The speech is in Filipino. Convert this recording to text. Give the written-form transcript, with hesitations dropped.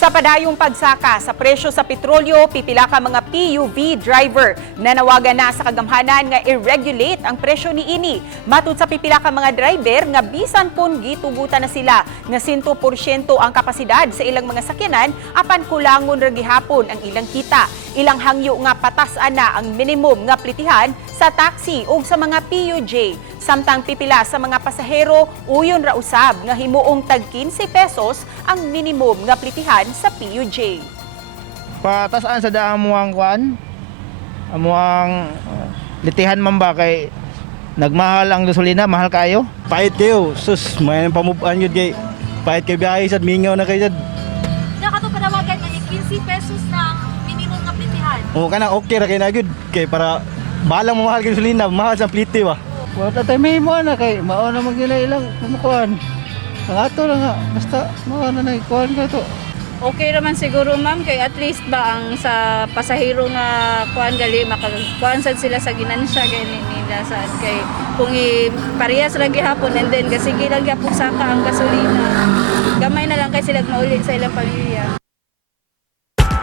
Sa padayong pagsaka sa presyo sa petrolyo, pipila ka mga PUV driver na nawagan na sa kagamhanan nga i-regulate ang presyo ni ini. Matud sa pipila ka mga driver nga bisan pun gitugutan na sila nga 100% ang kapasidad sa ilang mga sakyanan apan kulangon ra gihapon ang ilang kita. Ilang hangyo nga patasan na ang minimum nga plitihan sa taxi ug sa mga PUJ. Samtang pipila sa mga pasahero, uyon ra usab nga himuong tag 15 pesos ang minimum nga plitihan sa PUJ. Patasaan sa daan mo ang kuan, amuang litihan man ba kay nagmahal ang gasolina, mahal kayo? Pahit kayo, sus, may pamupan yun kay pahit kayo biyahe sad, mingaw na kayo sad. Nakato panawagan na 15 pesos na minimum na plitihan. O kana okay ra kay na gyud kay para balang mamahal kayo gasolina, mahal sa plite ba. Wala tayo may mo na kay mao na magila ilang kuan. Ang ato lang nga, basta mao na kuan ka to. Okay naman siguro ma'am kay at least ba ang sa pasahero nga kuan gali makakuan sad sila sa ginansya kay nila sad kay kung parehas lang gihapon and then sige lang gyapon saka ang gasolina gamay na lang kay sila mauli sa ilang pamilya.